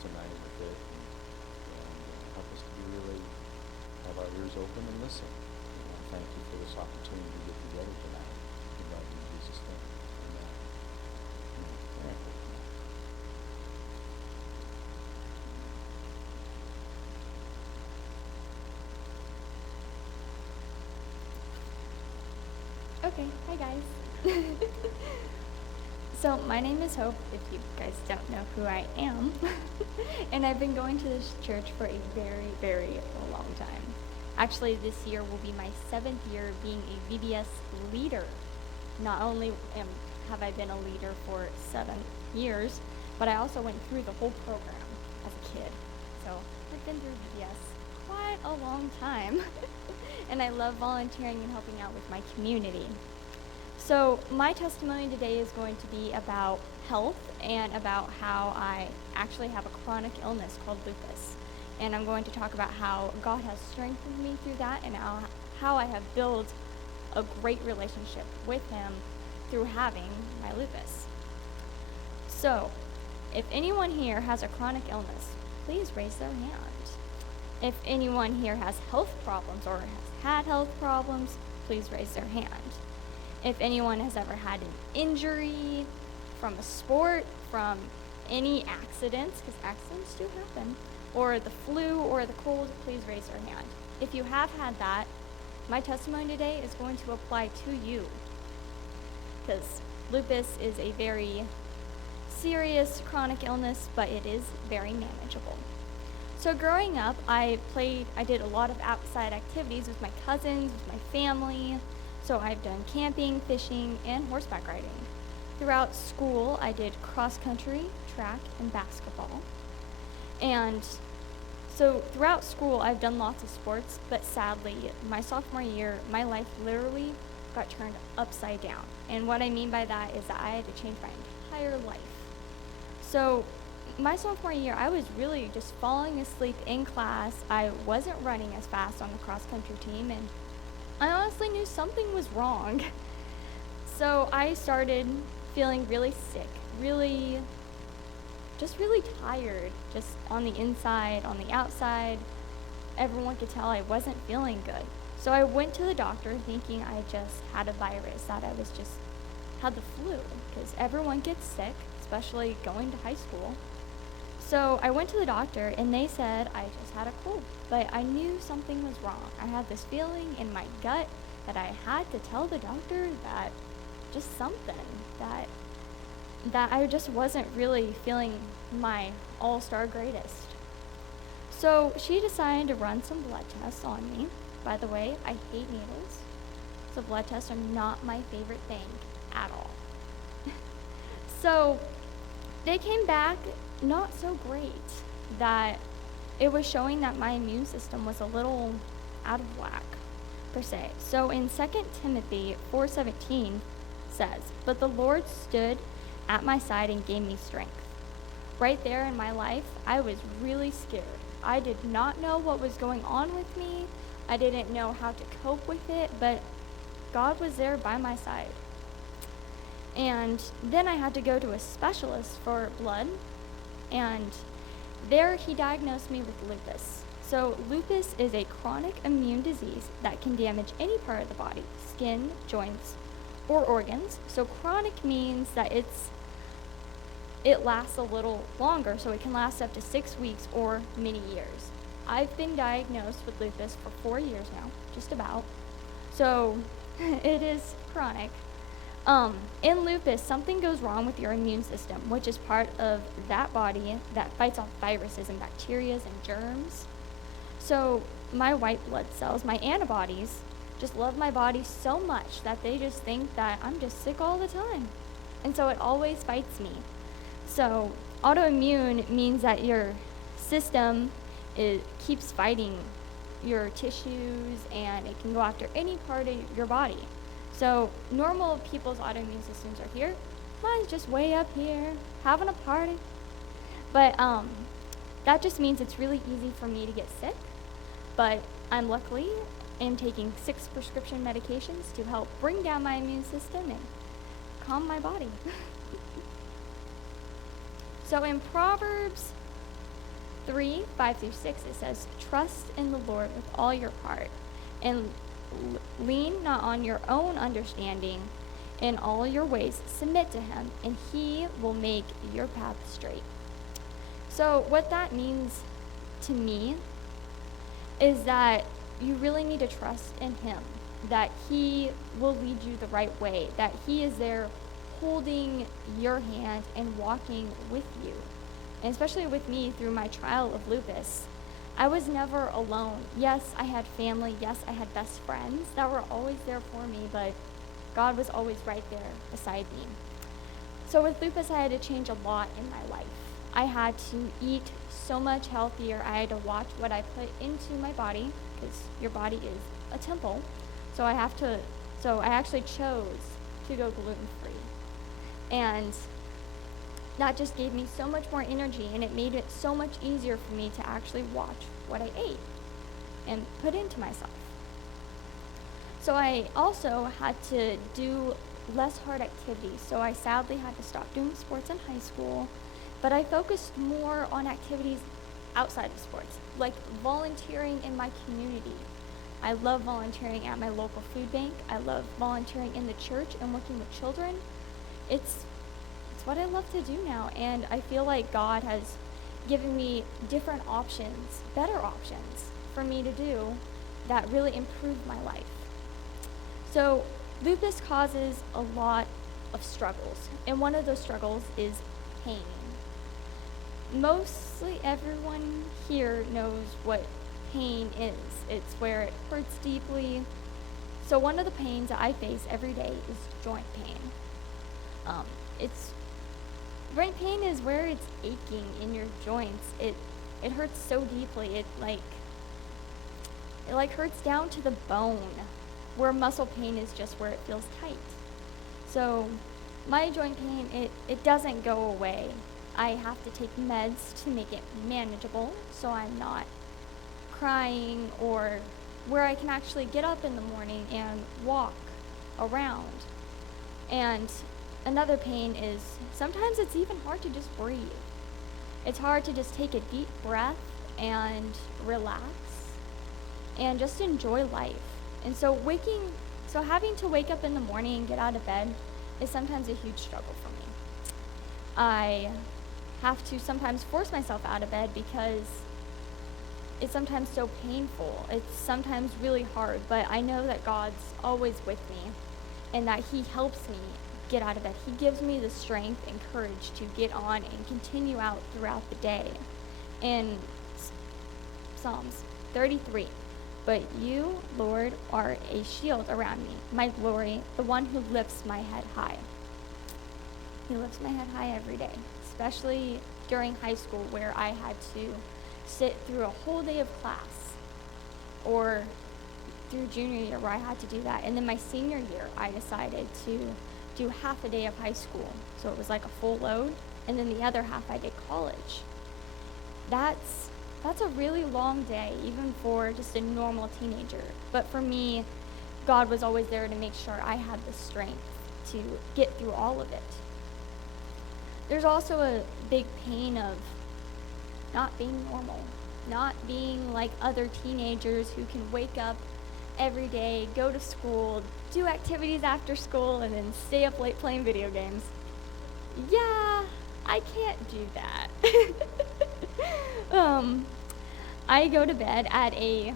tonight with it, and help us to be really have our ears open and listen. And thank you for this opportunity to get together tonight. We love you in Jesus' name. Amen. Amen. Okay, hi guys. So my name is Hope, if you guys don't know who I am. And I've been going to this church for a very, very long time. Actually, this year will be my 7th year being a VBS leader. Not only have I been a leader for 7 years, but I also went through the whole program as a kid. So I've been through VBS quite a long time. And I love volunteering and helping out with my community. So my testimony today is going to be about health and about how I actually have a chronic illness called lupus. And I'm going to talk about how God has strengthened me through that and how I have built a great relationship with Him through having my lupus. So if anyone here has a chronic illness, please raise their hand. If anyone here has health problems or has had health problems, please raise their hand. If anyone has ever had an injury from a sport, from any accidents, because accidents do happen, or the flu or the cold, please raise your hand. If you have had that, my testimony today is going to apply to you, because lupus is a very serious chronic illness, but it is very manageable. So growing up, I did a lot of outside activities with my cousins, with my family. So I've done camping, fishing, and horseback riding. Throughout school, I did cross country, track, and basketball. And so throughout school, I've done lots of sports, but sadly, my sophomore year, my life literally got turned upside down. And what I mean by that is that I had to change my entire life. So my sophomore year, I was really just falling asleep in class. I wasn't running as fast on the cross country team, and I honestly knew something was wrong. So I started feeling really sick, really tired, just on the inside, on the outside. Everyone could tell I wasn't feeling good. So I went to the doctor thinking I just had a virus, that I had the flu, because everyone gets sick, especially going to high school. So I went to the doctor and they said I just had a cold, but I knew something was wrong. I had this feeling in my gut that I had to tell the doctor that just something, that I just wasn't really feeling my all-star greatest. So she decided to run some blood tests on me. By the way, I hate needles, so blood tests are not my favorite thing at all. So they came back not so great, that it was showing that my immune system was a little out of whack, per se. So in 2 Timothy 4:17 says, "But the Lord stood at my side and gave me strength." Right there in my life, I was really scared. I did not know what was going on with me. I didn't know how to cope with it, but God was there by my side. And then I had to go to a specialist for blood, and there he diagnosed me with lupus. So lupus is a chronic immune disease that can damage any part of the body, skin, joints, or organs. So chronic means that it lasts a little longer, so it can last up to 6 weeks or many years. I've been diagnosed with lupus for 4 years now, just about. So it is chronic. In lupus, something goes wrong with your immune system, which is part of that body that fights off viruses and bacteria and germs. So my white blood cells, my antibodies, just love my body so much that they just think that I'm just sick all the time. And so it always fights me. So autoimmune means that your system keeps fighting your tissues, and it can go after any part of your body. So normal people's autoimmune systems are here. Mine's just way up here, having a party. But that just means it's really easy for me to get sick. But I'm luckily am taking 6 prescription medications to help bring down my immune system and calm my body. So in Proverbs 3:5-6, it says, "Trust in the Lord with all your heart, and lean not on your own understanding. In all your ways submit to him, and he will make your path straight." So what that means to me is that you really need to trust in him, that he will lead you the right way, that he is there holding your hand and walking with you. And especially with me through my trial of lupus, I was never alone. Yes, I had family. Yes, I had best friends that were always there for me, but God was always right there beside me. So with lupus, I had to change a lot in my life. I had to eat so much healthier. I had to watch what I put into my body, because your body is a temple. So I actually chose to go gluten-free. And that just gave me so much more energy, and it made it so much easier for me to actually watch what I ate and put into myself. So I also had to do less hard activities. So I sadly had to stop doing sports in high school, but I focused more on activities outside of sports, like volunteering in my community. I love volunteering at my local food bank. I love volunteering in the church and working with children. It's what I love to do now, and I feel like God has given me different options, better options for me to do that really improve my life. So lupus causes a lot of struggles, and one of those struggles is pain. Mostly everyone here knows what pain is. It's where it hurts deeply. So one of the pains that I face every day is joint pain. Joint pain is where it's aching in your joints. It hurts so deeply. It hurts down to the bone, where muscle pain is just where it feels tight. So my joint pain, it doesn't go away. I have to take meds to make it manageable, so I'm not crying, or where I can actually get up in the morning and walk around. And another pain is sometimes it's even hard to just breathe. It's hard to just take a deep breath and relax and just enjoy life. And so having to wake up in the morning and get out of bed is sometimes a huge struggle for me. I have to sometimes force myself out of bed because it's sometimes so painful. It's sometimes really hard, but I know that God's always with me and that he helps me get out of bed. He gives me the strength and courage to get on and continue out throughout the day. In Psalms 33, "But you, Lord, are a shield around me, my glory, the one who lifts my head high." He lifts my head high every day, especially during high school, where I had to sit through a whole day of class, or through junior year where I had to do that. And then my senior year, I decided to do half a day of high school. So it was like a full load, and then the other half I did college. That's a really long day, even for just a normal teenager. But for me, God was always there to make sure I had the strength to get through all of it. There's also a big pain of not being normal, not being like other teenagers who can wake up every day, go to school, do activities after school, and then stay up late playing video games. Yeah, I can't do that. I go to bed at a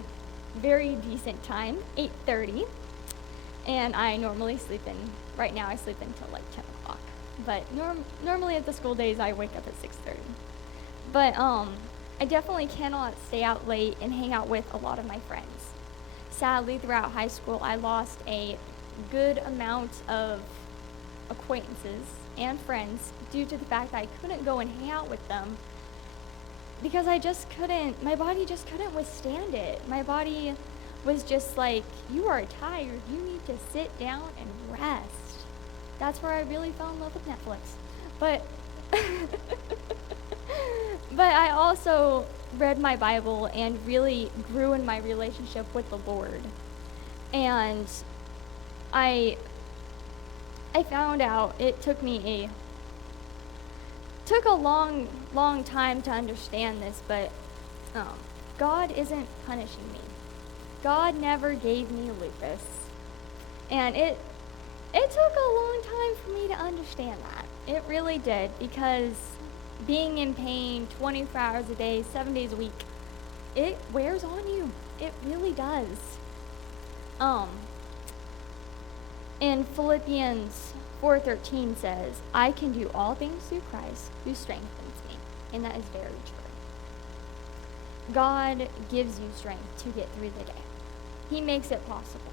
very decent time, 8:30, and I normally right now I sleep until like 10 o'clock. But normally at the school days, I wake up at 6:30. But I definitely cannot stay out late and hang out with a lot of my friends. Sadly, throughout high school, I lost a good amount of acquaintances and friends due to the fact that I couldn't go and hang out with them because my body just couldn't withstand it. My body was just like, "You are tired, you need to sit down and rest." That's where I really fell in love with Netflix. But I also read my Bible and really grew in my relationship with the Lord. And I found out it took a long time to understand this, but Um, God isn't punishing me. God never gave me lupus. And it took a long time for me to understand that. It really did, because being in pain 24 hours a day, 7 days a week, it wears on you. It really does. In Philippians 4:13 says, I can do all things through Christ who strengthens me. And that is very true. God gives you strength to get through the day. He makes it possible.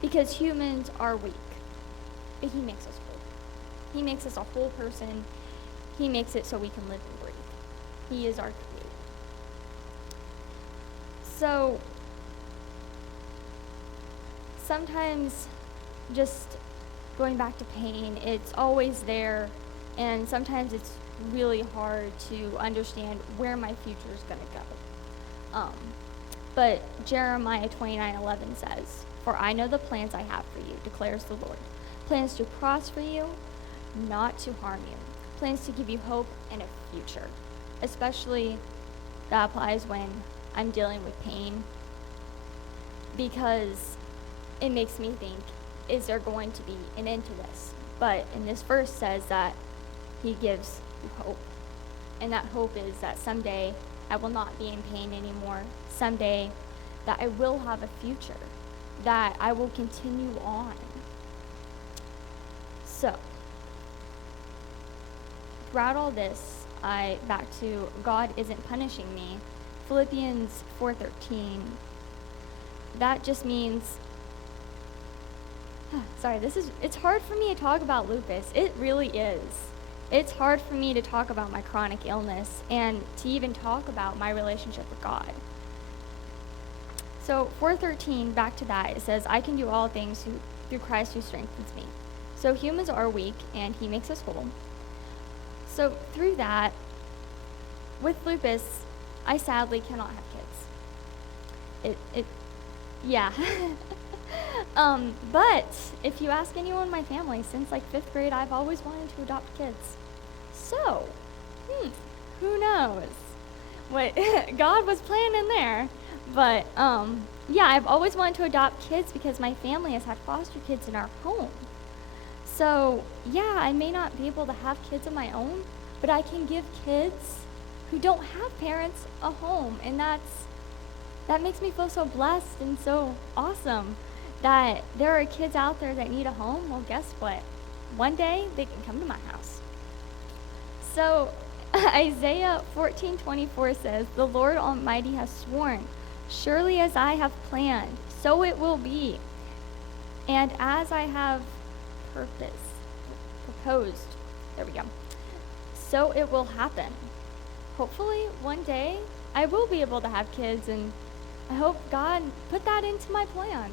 Because humans are weak. But he makes us whole. He makes us a whole person. He makes it so we can live and breathe. He is our creator. So, sometimes just going back to pain, it's always there, and sometimes it's really hard to understand where my future is going to go. But Jeremiah 29:11 says, For I know the plans I have for you, declares the Lord. Plans to prosper you, not to harm you. Plans to give you hope and a future. Especially that applies when I'm dealing with pain, because it makes me think, is there going to be an end to this? But in this verse says that he gives you hope. And that hope is that someday I will not be in pain anymore. Someday that I will have a future, that I will continue on. So, throughout all this, back to God isn't punishing me, Philippians 4:13, that just means, it's hard for me to talk about lupus. It really is. It's hard for me to talk about my chronic illness and to even talk about my relationship with God. So 4:13, back to that, it says, I can do all things through Christ who strengthens me. So humans are weak, and he makes us whole. So through that, with lupus, I sadly cannot have kids. Yeah. But if you ask anyone in my family, since like 5th grade, I've always wanted to adopt kids. So, who knows what God was planning there. But, yeah, I've always wanted to adopt kids because my family has had foster kids in our home. So, yeah, I may not be able to have kids of my own, but I can give kids who don't have parents a home. And that makes me feel so blessed and so awesome that there are kids out there that need a home. Well, guess what? One day they can come to my house. So Isaiah 14:24 says, The Lord Almighty has sworn, surely as I have planned, so it will be. And as I have proposed, there we go, so it will happen. Hopefully one day I will be able to have kids, and I hope God put that into my plan.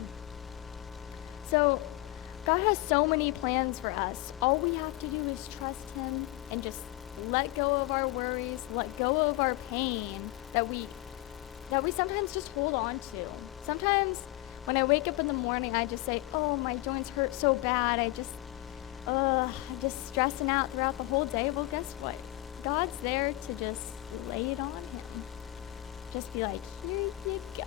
So God has so many plans for us. All we have to do is trust him and just let go of our worries, let go of our pain that we sometimes just hold on to. Sometimes when I wake up in the morning, I just say, oh, my joints hurt so bad. I'm just stressing out throughout the whole day. Well, guess what? God's there to just lay it on him. Just be like, here you go.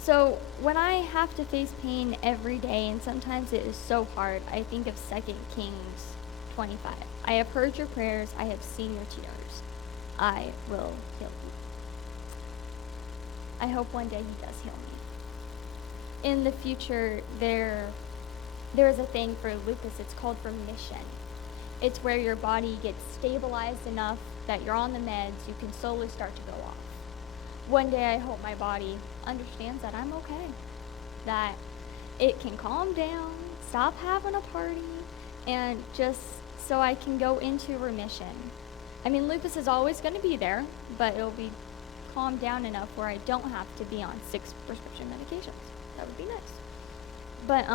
So when I have to face pain every day, and sometimes it is so hard, I think of 2 Kings 25. I have heard your prayers. I have seen your tears. I will heal you. I hope one day he does heal me. In the future, there is a thing for lupus. It's called remission. It's where your body gets stabilized enough that you're on the meds, you can slowly start to go off. One day I hope my body understands that I'm okay, that it can calm down, stop having a party, and just so I can go into remission. I mean, lupus is always going to be there, but it'll be calmed down enough where I don't have to be on 6 prescription medications. That would be nice. But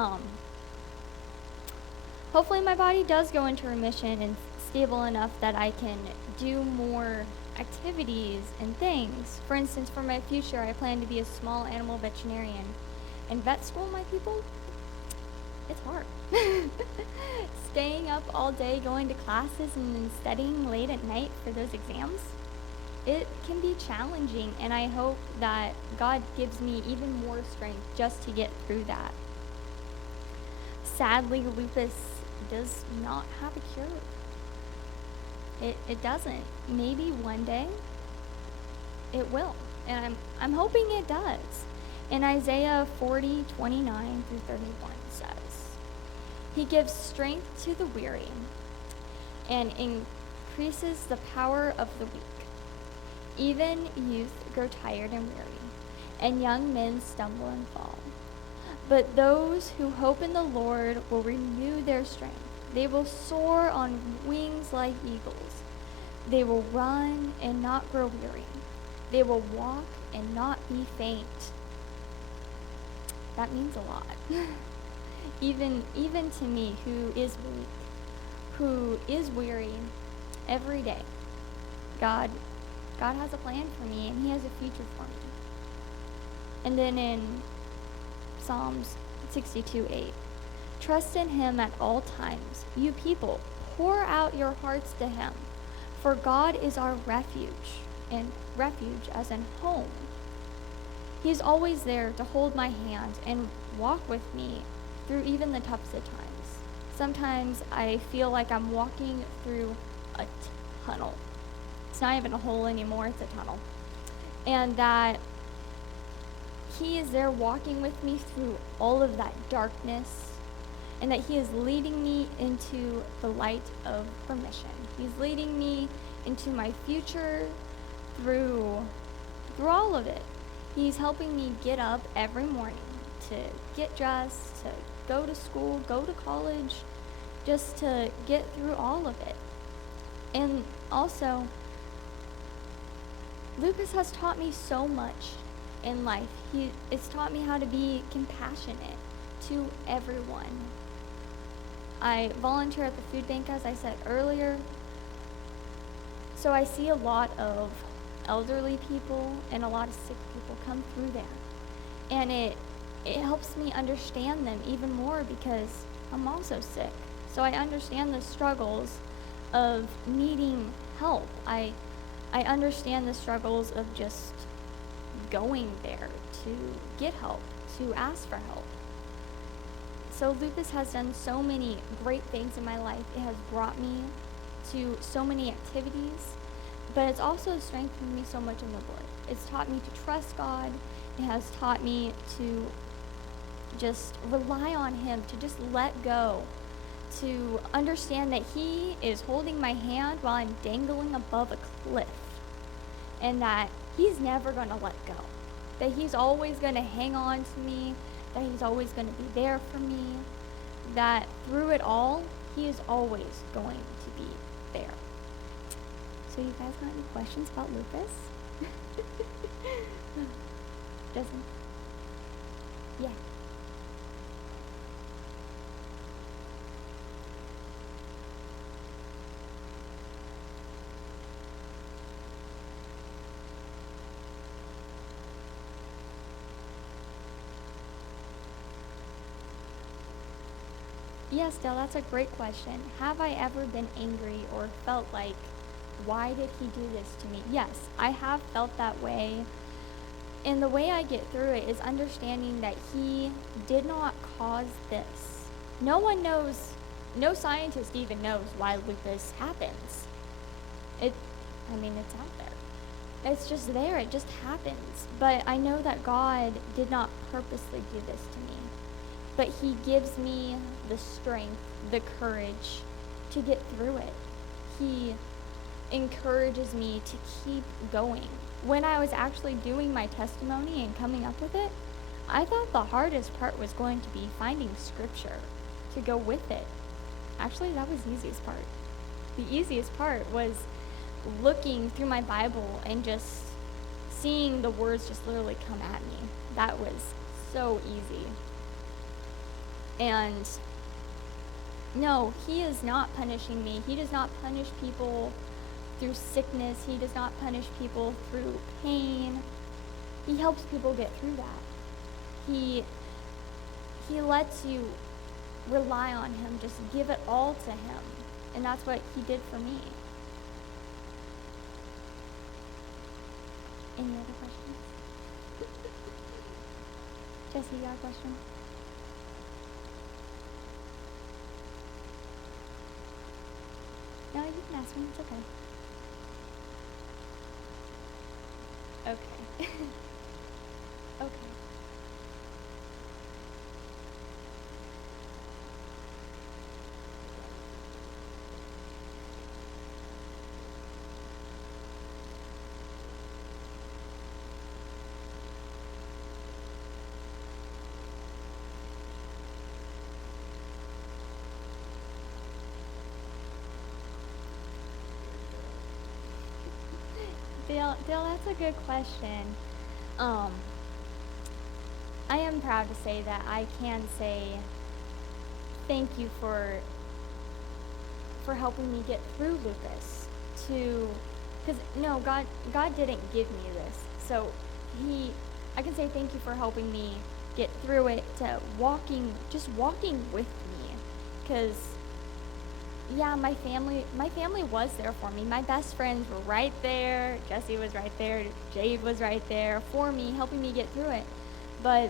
hopefully my body does go into remission and stable enough that I can do more activities and things. For instance, for my future, I plan to be a small animal veterinarian. In vet school, my people, it's hard. Staying up all day going to classes and then studying late at night for those exams, it can be challenging, and I hope that God gives me even more strength just to get through that. Sadly, lupus does not have a cure. It doesn't. Maybe one day it will, and I'm hoping it does. In Isaiah 40:29 through 31 says, He gives strength to the weary and increases the power of the weak. Even youth grow tired and weary, and young men stumble and fall. But those who hope in the Lord will renew their strength. They will soar on wings like eagles. They will run and not grow weary. They will walk and not be faint. That means a lot. even to me, who is weak, who is weary every day. God has a plan for me, and He has a future for me. And then in Psalms 62:8, trust in Him at all times. You people, pour out your hearts to Him, for God is our refuge, and refuge as in home. He's always there to hold my hand and walk with me through even the toughest of times. Sometimes I feel like I'm walking through a tunnel. It's not even a hole anymore, it's a tunnel. And that He is there walking with me through all of that darkness, and that He is leading me into the light of permission. He's leading me into my future through all of it. He's helping me get up every morning to get dressed, to go to school, go to college, just to get through all of it. And also, Lucas has taught me so much in life. It's taught me how to be compassionate to everyone. I volunteer at the food bank, as I said earlier, so I see a lot of elderly people and a lot of sick people come through there. And it helps me understand them even more because I'm also sick. So I understand the struggles of needing help. I understand the struggles of just going there to get help, to ask for help. So lupus has done so many great things in my life. It has brought me to so many activities, but it's also strengthened me so much in the Lord. It's taught me to trust God. It has taught me to just rely on Him, to just let go, to understand that He is holding my hand while I'm dangling above a cliff, and that He's never going to let go, that He's always going to hang on to me, that He's always going to be there for me, that through it all, He is always going to be there. So you guys got any questions about lupus? Doesn't? Yeah. Yes, Dale, that's a great question. Have I ever been angry or felt like, why did He do this to me? Yes, I have felt that way. And the way I get through it is understanding that He did not cause this. No one knows, no scientist even knows why lupus happens. It's out there. It's just there, it just happens. But I know that God did not purposely do this to me. But He gives me the strength, the courage to get through it. He encourages me to keep going. When I was actually doing my testimony and coming up with it, I thought the hardest part was going to be finding scripture to go with it. Actually, that was the easiest part. The easiest part was looking through my Bible and just seeing the words just literally come at me. That was so easy. And no, He is not punishing me. He does not punish people through sickness. He does not punish people through pain. He helps people get through that. He lets you rely on him, just give it all to him. And that's what he did for me. Any other questions? Jesse, you got a question? No, you can ask me. It's okay. Okay. Okay. Dale, that's a good question. I am proud to say that I can say thank you for helping me get through lupus. Because no, God didn't give me this, so I can say thank you for helping me get through it, to just walking with me, because yeah, my family was there for me. My best friends were right there. Jesse was right there. Jade was right there for me, helping me get through it. But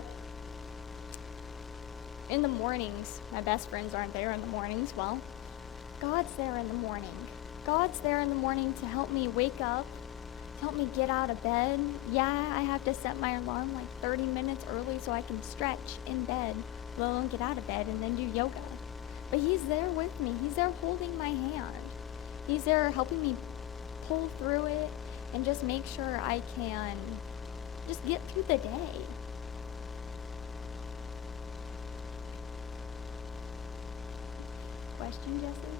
in the mornings, my best friends aren't there in the mornings. Well, God's there in the morning. God's there in the morning to help me wake up, to help me get out of bed. Yeah, I have to set my alarm like 30 minutes early so I can stretch in bed, let alone get out of bed and then do yoga. But he's there with me. He's there holding my hand. He's there helping me pull through it and just make sure I can just get through the day. Question, Jesse?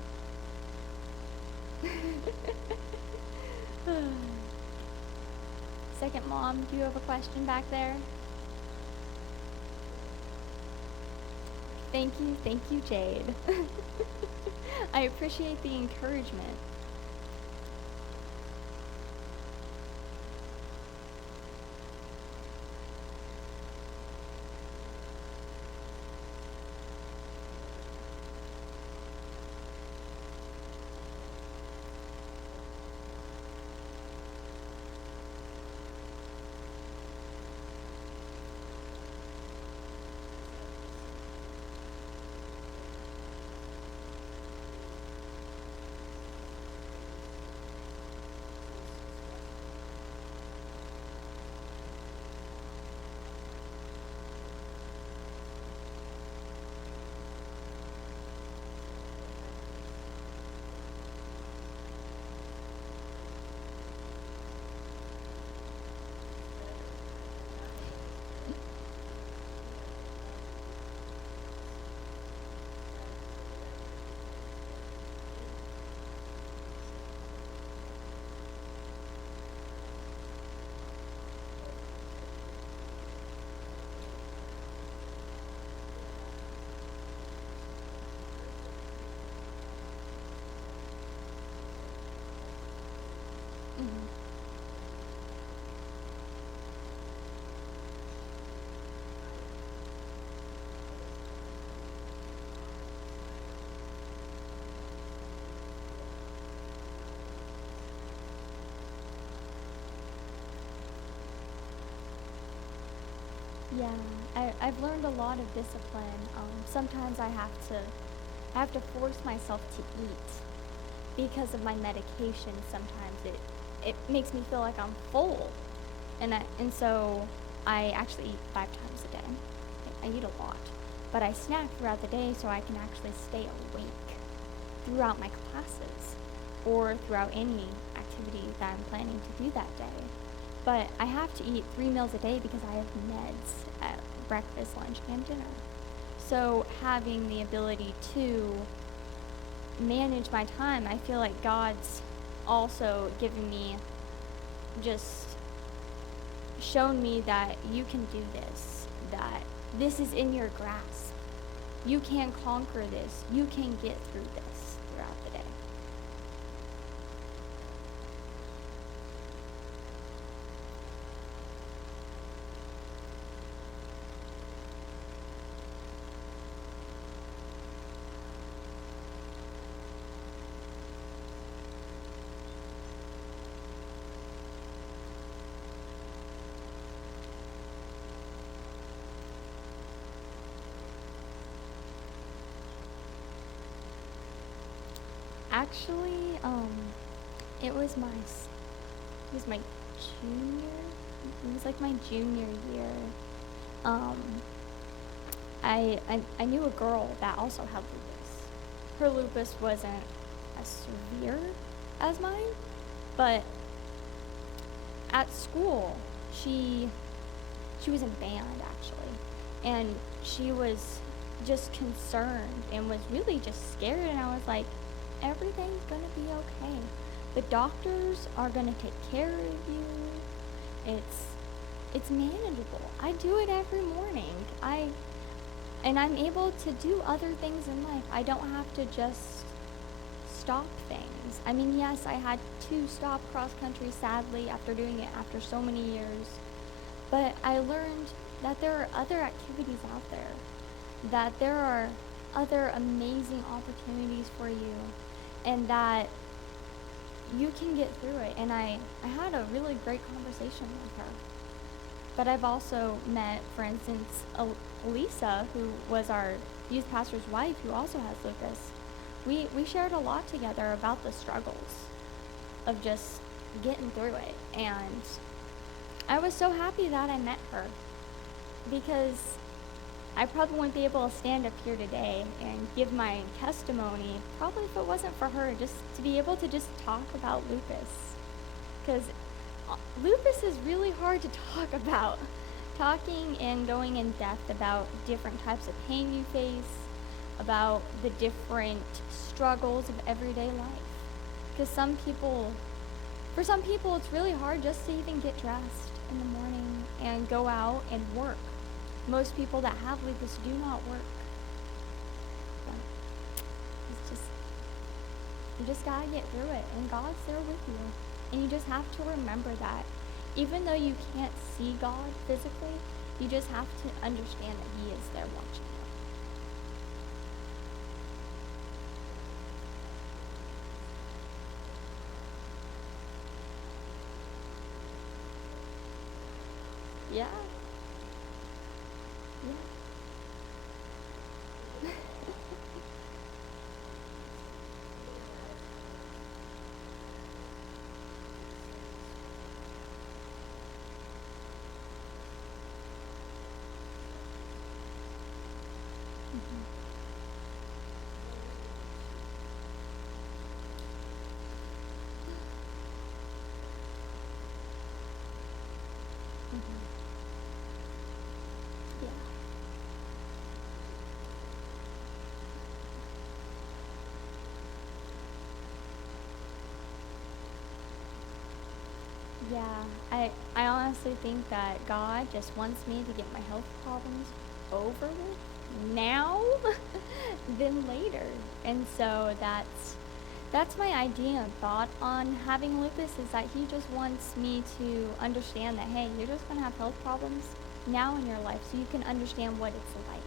Second mom, do you have a question back there? Thank you, Jade. I appreciate the encouragement. Yeah, I've learned a lot of discipline. Sometimes I have to force myself to eat because of my medication. Sometimes it makes me feel like I'm full, and so I actually eat 5 times a day. I eat a lot, but I snack throughout the day so I can actually stay awake throughout my classes or throughout any activity that I'm planning to do that day. But I have to eat 3 meals a day because I have meds at breakfast, lunch, and dinner. So having the ability to manage my time, I feel like God's also given me, just shown me that you can do this, that this is in your grasp. You can conquer this. You can get through this throughout the day. Actually, it was my it was my junior. It was like my junior year. Um, I knew a girl that also had lupus. Her lupus wasn't as severe as mine, but at school, she was in band actually, and she was just concerned and was really just scared. And I was like, everything's gonna be okay. The doctors are gonna take care of you. It's manageable. I do it every morning. And I'm able to do other things in life. I don't have to just stop things. I mean, yes, I had to stop cross country sadly after doing it after so many years, but I learned that there are other activities out there, that there are other amazing opportunities for you, and that you can get through it. And I had a really great conversation with her. But I've also met, for instance, Elisa, who was our youth pastor's wife, who also has lupus. We shared a lot together about the struggles of just getting through it. And I was so happy that I met her, because I probably wouldn't be able to stand up here today and give my testimony, probably if it wasn't for her, just to be able to just talk about lupus. Because lupus is really hard to talk about. Talking and going in depth about different types of pain you face, about the different struggles of everyday life. Because for some people, it's really hard just to even get dressed in the morning and go out and work. Most people that have lupus do not work. But you just gotta get through it, and God's there with you. And you just have to remember that. Even though you can't see God physically, you just have to understand that He is there watching you. Yeah. Yeah. Yeah. Yeah, I honestly think that God just wants me to get my health problems over with now than later. And so that's my idea and thought on having lupus, is that He just wants me to understand that, hey, you're just going to have health problems now in your life, so you can understand what it's like.